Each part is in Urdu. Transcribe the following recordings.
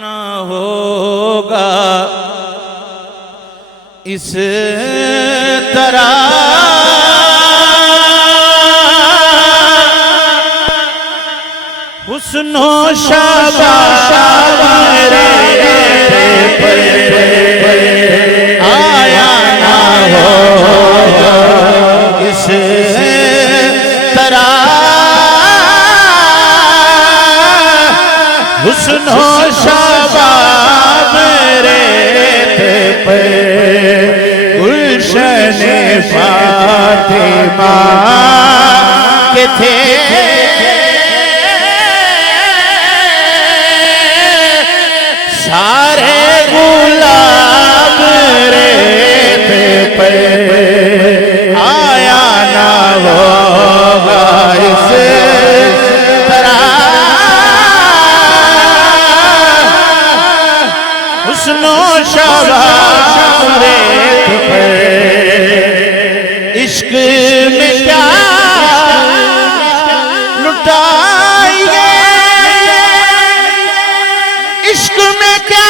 نہ ہوگا اس طرح حسن و شباب آیا نہ ہوگا اس طرح حسن و شباب گلشن فاطمہ کے تھے سارے گلاب ریت پہ آیا نہ ہوگا اس طرح حسن و شباب ریت پہ عشق میں کیا لٹائیے عشق میں کیا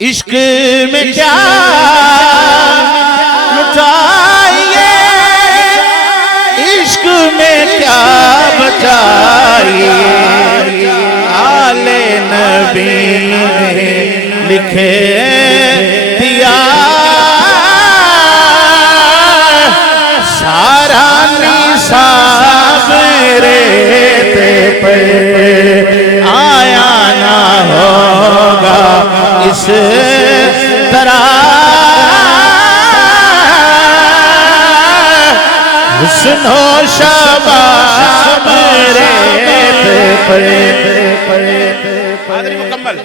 عشق میں کیا لٹائیے عشق میں کیا بچائیے آل نبی نے لکھے دیا سارا نصاب ریت پہ آیا نہ ہوگا اس طرح حسن و شباب ریت پہ حاضری مکمل